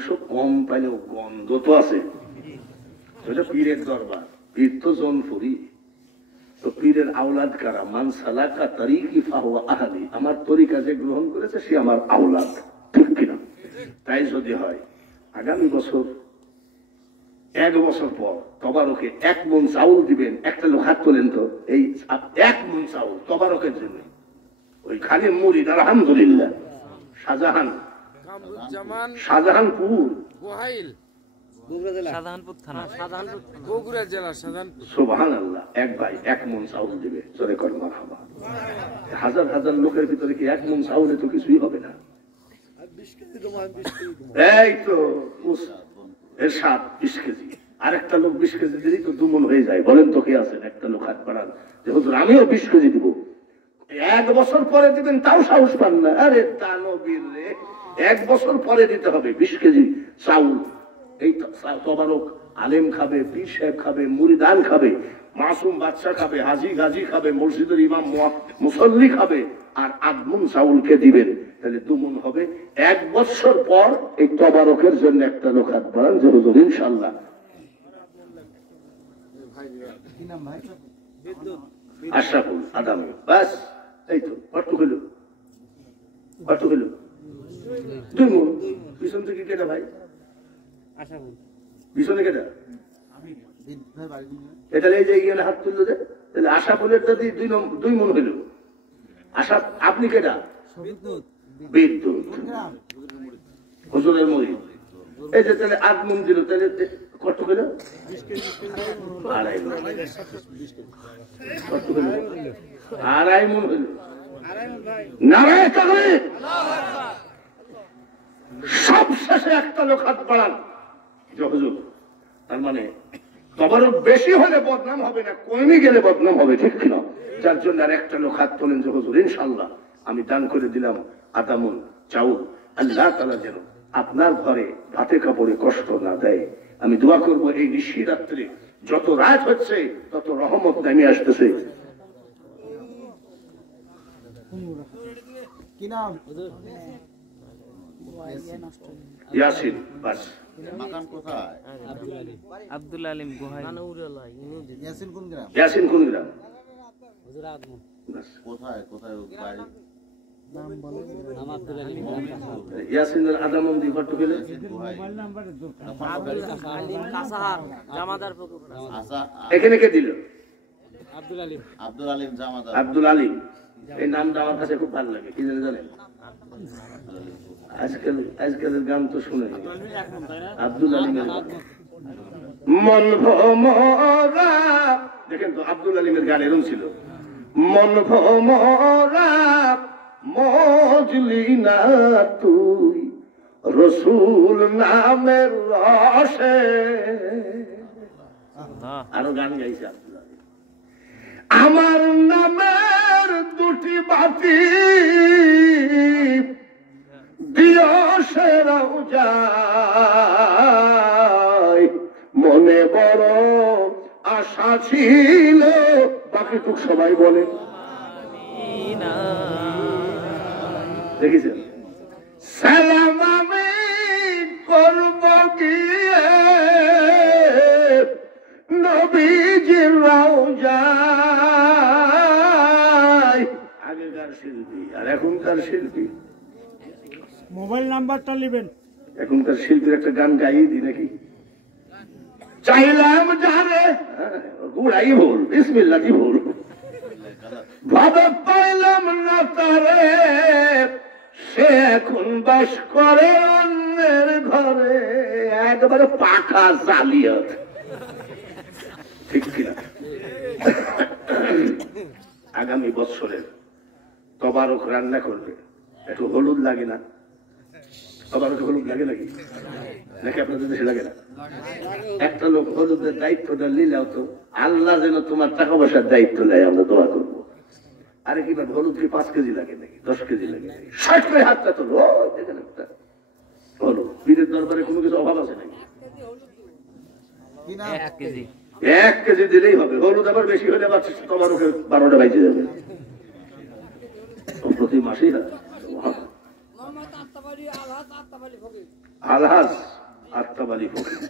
মাংস কম পাইলেও গন্ধ তো আছে। পীরের দরবার, পীর তো জনপুরি, তো পীরের আওলাদ কারা? মান সালাকা তারিকি ফাহুয়া আহলি, আমার তরিকা যে গ্রহণ করেছে সে আমার আওলাদ, ঠিক কিনা? তাই যদি হয় আগামী বছর 1 বছর পর তবারকে 1 মণ চাউল দিবেন। একটা লোক হাত তোলেন তো, এই 1 মণ চাউল তবারকের জন্য। ওই খালি মুরিদ আলহামদুলিল্লাহ শাহজাহানপুর সুবহানাল্লাহ, এক ভাই 1 মণ চাউল দিবে। জোরে কর মারহাবা। হাজার হাজার লোকের ভিতরে কি 1 মণ চাউলে তো কিছুই হবে না। এই তো এর 20 কেজি, আরেকটা লোক 20 কেজি দিলেই তো 2 মণ হয়ে যায়। বলেন তো কে আছেন? একটা লোক হাত বাড়ান যে হুজুর আমিও 20 কেজি দিব। 1 বছর পরে দিবেন তাও সাহস পান না। আরে দানবীর রে, 1 বছর পরে দিতে হবে 20 কেজি চাউল। এই তবারক আলেম খাবে, পীর সাহেব খাবে, মুরিদান খাবে, মাসুম বাচ্চা খাবে, হাজি গাজী খাবে, মসজিদের ইমাম মুসল্লি খাবে, আর 8 মণ চাউলকে দিবেন, তাহলে 2 মণ হবে। 1 বছর পর এই তবারকের জন্য একটা লোক হাত বাড়ান যে হুজুর ইনশাআল্লাহ। আশরাফুল আদামি, বাস এই তো কত হইল? 2 মণ। পিছন থেকে কেটা ভাই? পিছনে কেটা? এটা এই যে এখানে হাত তুললো যে, তাহলে আশাফুলের যদি 2 মণ হইল। আশা আপনি কেটা? বিদ্যুৎ হুজুরের মুরিদ। এই যে তাহলে 8 মণ দিল, তাহলে কত হইল? 2.5 মণ। কত হইল? 2.5 মণ হইল। নারায়ে তাকবীর। সব শেষে একটা লোক হাত বাড়ান যে হুজুর, তার মানে তবারক বেশি হলে বদনাম হবে না, কমে গেলে বদনাম হবে, ঠিক কিনা? যার জন্য আর একটা লোক হাত তোলেন যে হুজুর ইনশাআল্লাহ আমি দান করে দিলাম 1/2 মণ চাউল। আল্লাহ তাআলা যেন আপনার ঘরে ভাতে কাপড়ে কষ্ট না দেয়। আমি দোয়া করব এই নিশি রাত্রে যত রাত হচ্ছে তত রহমত নেমে আসতেছে। কি নাম? ইয়াসিন। বাস মাকাম কোথায়? আব্দুল আলিম গোহাই। ইয়াসিন কোন গ্রাম? ইয়াসিন কোন গ্রাম? হুজুর আদম। কোথায় কোথায় বাড়ি? নাম বলেন। নাম আব্দুল আলিম। ইয়াসিনের আদম দি কত গেলে? মোবাইল নাম্বার আব্দুল আলিম কাসাহার জামাদার পুকুর। আচ্ছা, এখানে কে দিল? আব্দুল আলিম। আব্দুল আলিম জামাদার। আব্দুল আলিম, এই নামটা আমার কাছে খুব ভালো লাগে। কি জানেন? আজকালের গান তো শুনে আব্দুল আলিমের মন ভোমরা, দেখেন তো আব্দুল আলিমের গান এরকম ছিল, মন ভোমরা মজলি না তুই রসুল নামের রসে। আরো গান গাইছে আব্দুল আলিম। আমার নামের 2টি বাতি দিয়সেরাও যায়, মনে বড় আশা ছিল। বাকিটুক সবাই বলে দেখেছেন? সালাম আমি করব গিয়ে নবীজির রওজায়। আগেকার শিল্পী আর এখনকার শিল্পী। মোবাইল নাম্বারটা নেবেন। এখনকার শিল্পীর একটা গান গাইয়ে দিই নাকি? চাইলাম জানে গুড়াই ভুল, বিসমিল্লাহ কি ভুল, ভাবে পাইলাম না তারে, সে এখন বাস করে অন্যের ঘরে। একবারে পাকা জালিয়াত, ঠিক কিনা? আগামী বছরের তবারক রান্না করবে, একটু হলুদ লাগে না? তবারকে হলুদ লাগে নাকি? নাকি আপনাদের দেশে লাগে না? একটা লোক হলুদের দায়িত্বটা নিলেও তো আল্লাহ যেন তোমার টাকা পয়সার দায়িত্ব নেয়, আমরা দোয়া করবো। আরে কি হলুদ কি 5 কেজি লাগে নাকি? 10 কেজি লাগে নাকি? 60 করে হাতটা তো হলুদ। পীরের দরবারে কোনো কিছু অভাব আছে নাকি? 1 কেজি দিলেই হবে। হলুদ আবার বেশি হলে আবার তোমার 12টা বাইজে যাবে। প্রতি মাসেই আলহাজ আত্মাবাড়ি ফকির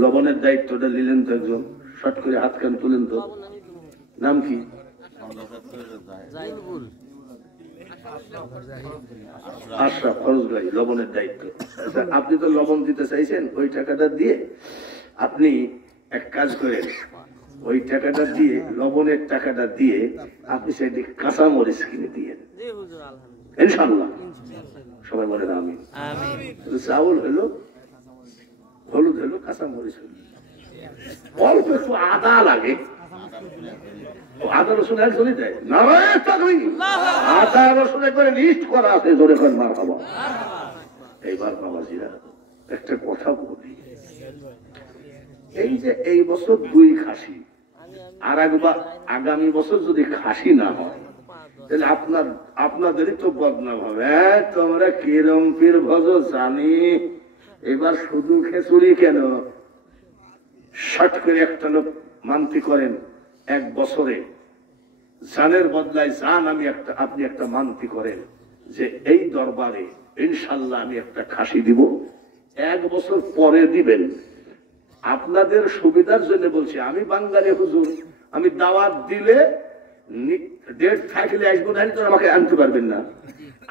লবণের দায়িত্বটা নিলেন তো একজন, শর্ট করে হাত কান তুলেন তো, নাম কি? আশরাফ ফরজ ভাই, লবণের দায়িত্ব। আচ্ছা, আপনি তো লবণ দিতে চাইছেন, ওই টাকাটা দিয়ে আপনি এক কাজ করেন, ওই টাকাটা দিয়ে লবণের টাকাটা দিয়ে আপনি সেটি কাঁচা মরিচ কিনে দিয়ে ইনশাল্লাহ। সবাই বলেন আমিন। চাউল হলো, হলুদ হলো, কাঁচা মরিচ হলো, অল্প একটু আদা লাগে, আদা রসুন একজনই দেয়, আদা রসুন একবারে লিস্ট করা আছে, জোরে করে মার খাবো। এইবার বাবাজিরা একটা কথা বলি, এই যে এই বছর 2 খাসি, আর একবার আগামী বছর যদি খাসি না হয় তাহলে আপনাদেরই তো বদনাম হবে। তোমরা কিরম পীর ভজ জানি, এবার শুধু খেচুড়ি কেন? শর্ট করে একটা লোক মানতি করেন, 1 বছরে জানের বদলায় জান আপনি একটা মানতি করেন যে এই দরবারে ইনশাল্লাহ আমি একটা খাসি দিব, 1 বছর পরে দিবেন। আপনাদের সুবিধার জন্য বলছি, আমি বাঙালি হুজুর, আমি দাওয়াত দিলে ডেট থাকলে আসবো, না তো আমাকে আনতে পারবেন না।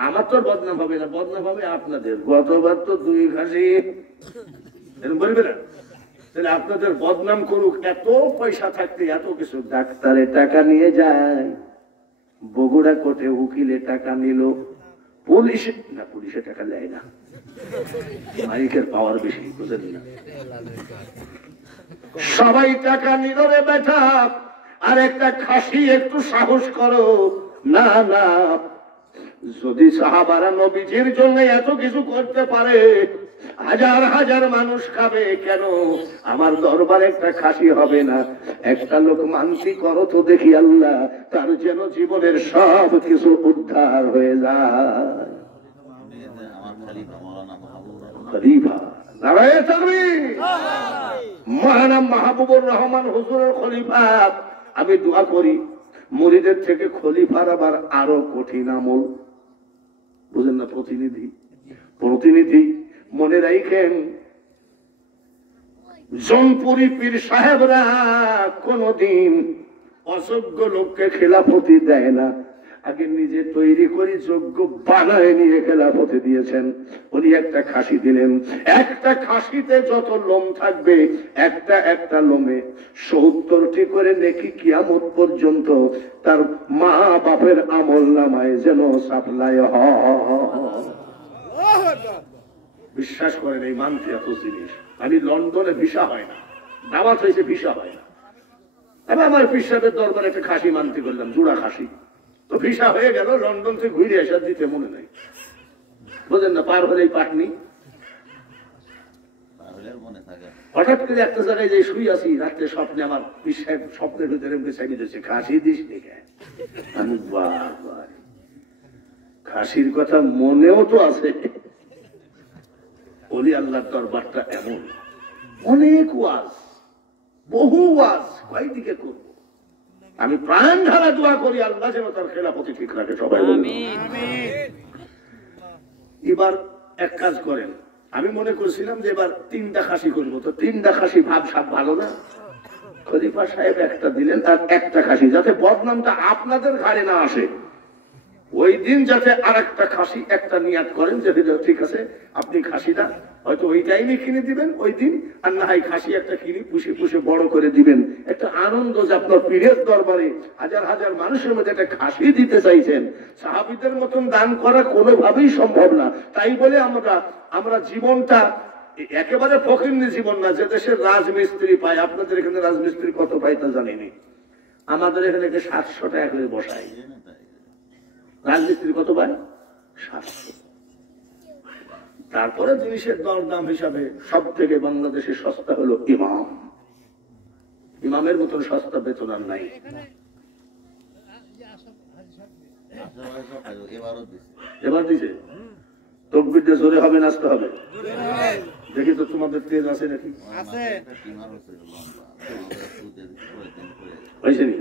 আমার তো বদনাম হবে না, বদনাম হবে আপনাদের। গতবার তো 2 খাসি বলবে না, তাহলে আপনাদের বদনাম করুক। এত পয়সা থাকতে এত কিছু, ডাক্তারে টাকা নিয়ে যায়, বগুড়া কোর্টে উকিলে টাকা নিল, পুলিশে টাকা নেয় না, মালিকের পাওয়ার বেশি, বুঝেন না? সবাই টাকা নিল রে বেটা, আর একটা খাসি একটু সাহস করো। না না, যদি সাহাবারা নবীজির জন্য এত কিছু করতে পারে, হাজার হাজার মানুষ খাবে, কেন আমার দরবারে একটা খাসি হবে না? একটা লোক মানতি করো তো দেখি, আল্লাহ তার যেন জীবনের সব কিছু উদ্ধার হয়ে যায়। খলিফা নারায়ে তাকবীর, মাওলানা মাহবুবুর রহমান হুজুরের খলিফা। আমি দোয়া করি মুরিদের থেকে খলিফার আবার আরো কঠিন আমল, বুঝেন না? প্রতিনিধি মনে রাখেন, জনপুরি পীর সাহেবরা কোনদিন অযোগ্য লোককে খেলাফতি দেয় না, আগে নিজে তৈরি করে যোগ্য বানায় নিয়ে খেলাফতি দিয়েছেন। উনি একটা খাসি দিলেন, একটা খাসিতে যত লোম থাকবে, একটা একটা লোমে 70টি করে নেকি কিয়ামত পর্যন্ত তার মা বাপের আমল নামায় যেন সাপ্লাই হয়। বিশ্বাস করেন, এই মানতে এত জিনিস। আমি লন্ডনে ভিসা হয় না, দাওয়াত হয়েছে ভিসা হয় না, এবার আমার পীর সাহেবের দরবারে একটা খাসি মানতে করলাম, জোড়া খাসি, তো ভিসা হয়ে গেল, লন্ডন থেকে ঘুরে আসার দিতে মনে নাই, বুঝেন না? পার হলেই পাটনি। হঠাৎ করে একটা জায়গায় যে শুই আছি, রাত্রে স্বপ্নে আমার পীর সাহেব স্বপ্নের ভিতরে দিচ্ছে, খাসি দিস দেখে। আমি বাবা, খাসির কথা মনেও তো আছে। ওলি আল্লাহর দরবারটা এমন, অনেক ওয়াজ, বহু ওয়াজ, কয়দিকে করব। আমি প্রাণ ঢালা দোয়া করি আল্লাহ যেন তার খেলাফতি ঠিক রাখে। সবাই এবার এক কাজ করেন, আমি মনে করছিলাম যে এবার 3টা খাসি করবো, তো 3টা খাসি ভাব সাপ ভালো না, খলিফা সাহেব একটা দিলেন, আর একটা খাসি, যাতে বদনামটা আপনাদের ঘাড়ে না আসে, ওই দিন যাতে আর একটা খাসি একটা নিয়াত করেন যে ঠিক আছে আপনি খাসিটা হয়তো ওই টাইমে কিনে দিবেন ওই দিন, আর না হয় খাসি একটা কিনে পুষে পুষে বড় করে দিবেন। একটা আনন্দ যে আপনার পীরের দরবারে হাজার হাজার মানুষের মধ্যে একটা খাসি দিতে চাইছেন। সাহাবীদের মতন দান করা কোনোভাবেই সম্ভব না। তাই বলে আমরা জীবনটা একেবারে ফকিরনি জীবন না, যে দেশের রাজমিস্ত্রি পায়। আপনাদের এখানে রাজমিস্ত্রি কত পায় তা জানিনি, আমাদের এখানে 700 টাকা করে বসায়। রাজমিস্ত্রি কত পায়? 700। তারপরে জিনিসের দরদাম হিসাবে সব থেকে বাংলাদেশের সস্তা হলো ইমাম। ইমামের মতন সস্তা বেতন আর নাই। এবার দিছে তকবীর দিয়ে জোরে হবে, নাচতে হবে। দেখি তো তোমাদের তেজ আছে নাকি? হয়েছে নি?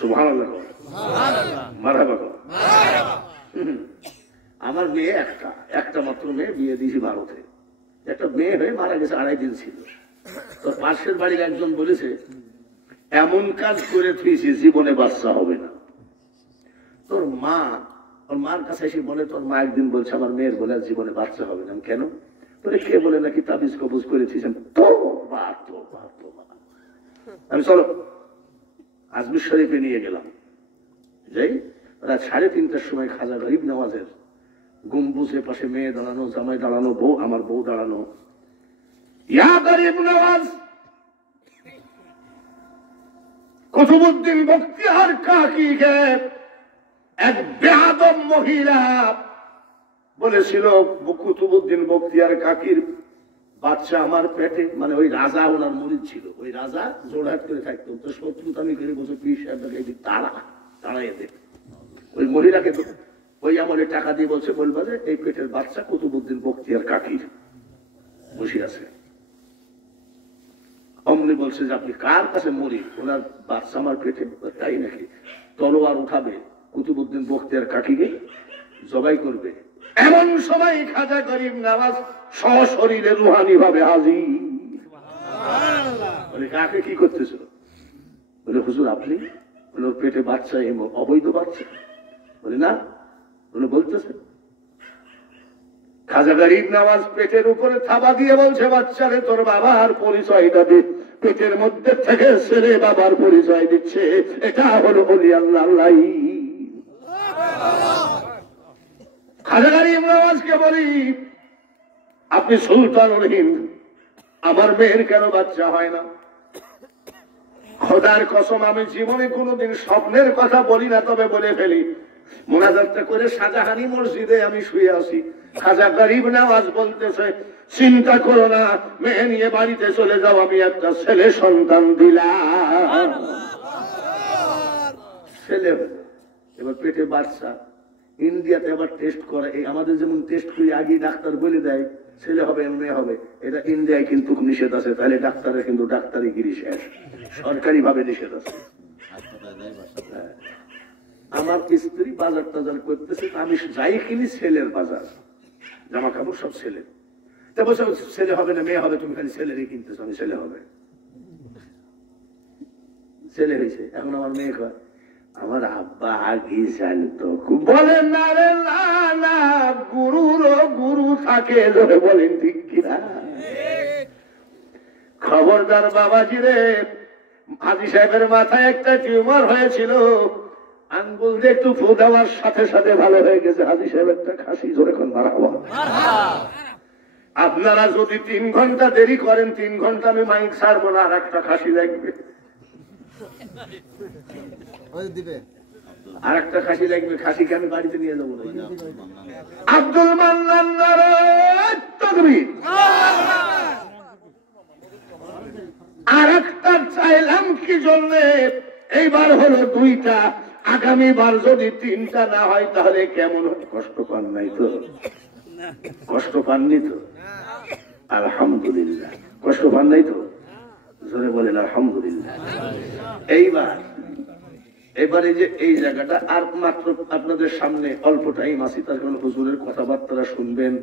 সুবহানাল্লাহ, মারহাবা। আমার মেয়ে একটা মাত্র মেয়ে, বিয়ে দিয়েছি ভারতে। একটা মেয়ে হয়ে মারা গেছে, 2.5 দিন ছিল। তোর পাশের বাড়ির একজন বলেছে, এমন কাজ করে থুইছি জীবনে বাচ্চা হবে না। তোর মা, ওর মার কাছে এসে বলে, তোর মা একদিন বলছে আমার মেয়ের বলে জীবনে বাচ্চা হবে না। কেন? বলে কে বলে নাকি তাবিজ কবজ করেছিস। আমি চলো আজমির শরীফে নিয়ে গেলাম। যাই রাত 3:30টার সময় খাজা গরিব নওয়াজের গম্বুজের পাশে মেয়ে দাঁড়ানো, জামাই দাঁড়ানো, বউ, আমার বউ দাঁড়ানো। ইয়া গরিব নওয়াজ, কুতুবউদ্দিন বখতিয়ার কাকিকে এক বেয়াদব মহিলা বলেছিল, কুতুবউদ্দিন বখতিয়ার কাকির বাচ্চা আমার পেটে, মানে ওই রাজা ওনার মুরিদ ছিল, ওই রাজা জোড়হাট করে থাকতো, তো শত্রুতামি করে বসে পীর সাহেবকে তাড়াইয়ে দে। ওই মহিলাকে ওই আমলে টাকা দিয়ে বলছে, বলবা যে এই পেটের বাচ্চা কুতুবউদ্দিন বখতিয়ার কাকির বসে আছে। অমনি বলছে যে আপনি কার কাছে মুরিদ? ওনার বাচ্চা আমার পেটে। তাই নাকি? তলোয়ার উঠাবে, কুতুবউদ্দিন বখতিয়ার কাকিকে জবাই করবে। এমন সময় খাজা গরিব নওয়াজ সশরীরে রুহানি ভাবে হাজির। বলে কাকে কি করতেছিল? বলে হুজুর আপনি। বলে ওর পেটে বাচ্চা, অবৈধ বাচ্চা। বলে না। বলে বলতেছে। খাজা গরিব নওয়াজ পেটের উপরে থাবা দিয়ে বলছে, বাচ্চারে তোর বাবার পরিচয়টা দে। পেটের মধ্যে থেকে ছেলে বাবার পরিচয় দিচ্ছে, এটা হলো ওলি আল্লাহ। খাজা গরিব নওয়াজকে বলি, আপনি সুলতানুল হিন্দ, আমার মেয়ের কেন বাচ্চা হয় না? খোদার কসম আমি জীবনে কোনোদিন স্বপ্নের কথা বলি না, তবে বলে ফেলি। মোনাজাতটা করে শাহজাহানি মসজিদে আমি শুয়ে আছি, খাজা গরিব নওয়াজ বলতেছে, চিন্তা করো না, মেয়ে নিয়ে বাড়িতে চলে যাও, আমি একটা ছেলে সন্তান দিলাম। ছেলে এবার পেটে বাচ্চা। ইন্ডিয়াতে আবার টেস্ট করে, এই আমাদের যেমন টেস্ট করি আগে ডাক্তার বলে দেয় ছেলে হবে মেয়ে হবে, এটা ইন্ডিয়ায় কিন্তু নিষেধ আছে। তাহলে ডাক্তারের কিন্তু ডাক্তারি গিরি শেষ, সরকারি ভাবে নিষেধ আছে। আমার স্ত্রী বাজার টাজার করতেছে, আমি যাই কিনি ছেলের বাজার, জামা কাপড় সব ছেলে। তা বলছে ছেলে হবে না মেয়ে হবে, তুমি খালি ছেলেরই কিনতেছো। আমি ছেলে হবে, ছেলে হয়েছে। এখন আমার মেয়ে কয় আমার আব্বা আগে জানতো। বলেন না রে না, গুরুরও গুরু থাকে, বলেন ঠিক কিনা? খবরদার বাবাজি রে, হাজী সাহেবের মাথায় একটা টিউমার হয়েছিল, আঙ্গুল দিয়ে একটু ফু দেওয়ার সাথে সাথে ভালো হয়ে গেছে। হাজী সাহেব একটা খাসি জোরে এখন মারা হওয়া। আপনারা যদি 3 ঘন্টা দেরি করেন, 3 ঘন্টা আমি মাইক ছাড়বো না, আর একটা খাসি লাগবে, আর একটা খাসি লাগবে। খাসিকে আমি বাড়িতে নিয়ে যাবো। আব্দুল মান্নান তাকবীর। আর একটা চাইলাম কি জন্য, এইবার হলো 2টা, আগামীবার যদি 3টা না হয় তাহলে কেমন? কষ্ট পান নাই তো? কষ্ট পাননি তো? আলহামদুলিল্লাহ। কষ্ট পান নাই তো? জোরে বলেন আলহামদুলিল্লাহ। এবারে যে এই জায়গাটা আর মাত্র আপনাদের সামনে অল্প টাইম আছে, তার কারণে হুজুরের কথাবার্তা শুনবেন।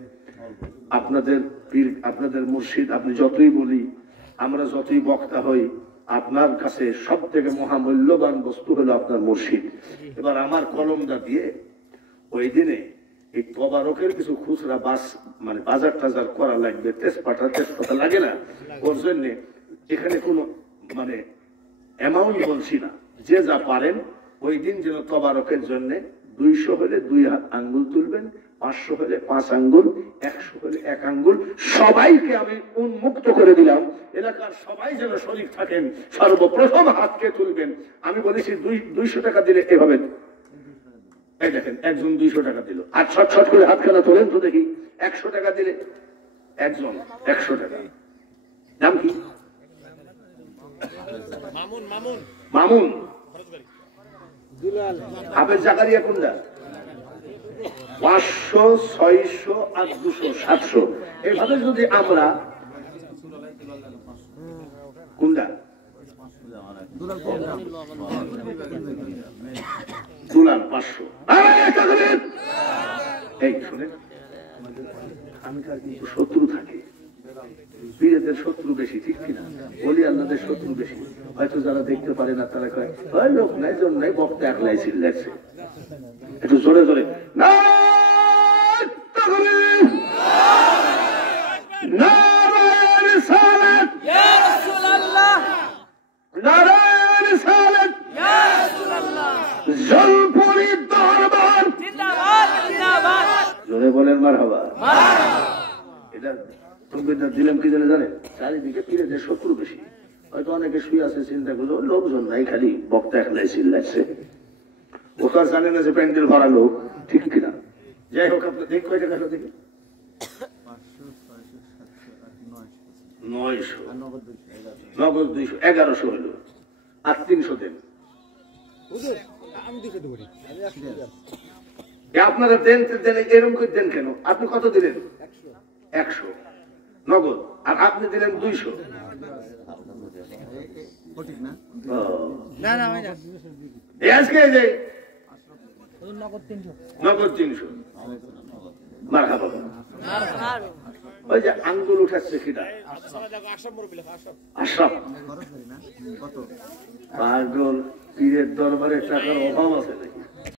আপনাদের মুর্শিদ, আপনি যতই বলি, আমরা যতই বক্তা হই, আপনার কাছে সব থেকে মহামূল্যবান বস্তু হলো আপনার মুর্শিদ। এবার আমার কলমটা দিয়ে ওই দিনে এই তবারকের কিছু খুচরা মানে বাজার টাজার করা লাগবে, তেজপাতা লাগে না, ওর জন্য এখানে কোনো মানে অ্যামাউন্ট বলছি না, যে যা পারেন ওই দিন যেন তবারকের জন্য 200 হলে 2 আঙ্গুল তুলবেন, 500 হলে 5 আঙ্গুল, 100 হলে 1 আঙ্গুল। সবাইকে আমি উন্মুক্ত করে দিলাম, এলাকার সবাই যেন শরীর থাকেন, সর্বপ্রথম হাতকে তুলবেন। আমি বলেছি 200 টাকা দিলে এভাবে, এই দেখেন একজন 200 টাকা দিল, আর ছট করে হাতখানা তোলেন তো দেখি। 100 টাকা দিলে একজন 100 টাকা। নাম কি? মামুন। হাফেজ জাকারিয়া কোনটা? 500, 600 আর 200, 700। এইভাবে যদি আমরা কোনটা? দুলাল 500। এই শুনে খানকার কিন্তু শত্রু থাকে, পীরেদের শত্রু বেশি, ঠিক কিনা? বলি আল্লাহদের শত্রু বেশি। হয়তো যারা দেখতে পারে না তারা কয় ওই লোক নাই জন নাই, বক্তা একলাই চিল্লাচ্ছে। একটু জোরে জোরে জোরে বলেন মারহাবা। এটা দিলাম কি জানে জানেন, চারিদিকে পীরেদের শত্রু বেশি। হয়তো অনেকে শুয়ে আছে, চিন্তা করলো লোকজন নাই, খালি বক্তা একলাই চিল্লাচ্ছে। ও তো আর জানে না যে প্যান্ডেল ভরা লোক, ঠিক কিনা? যাই হোক, আপনি দেখ কয়টা কাটা দেখে 900, নগদ 200, 1100 হইল, আর 300 দেন। আপনারা দেন দেন এরকম করে দেন কেন? আপনি কত দিলেন? 100 নগদ, আর আপনি দিলেন 200। আজকে যে নগদ 300 মারহাবা। ওই যে আঙ্গুল উঠাচ্ছে কিটা? আশরাফ। পাগল, পীরের দরবারে টাকার অভাব আছে নাকি?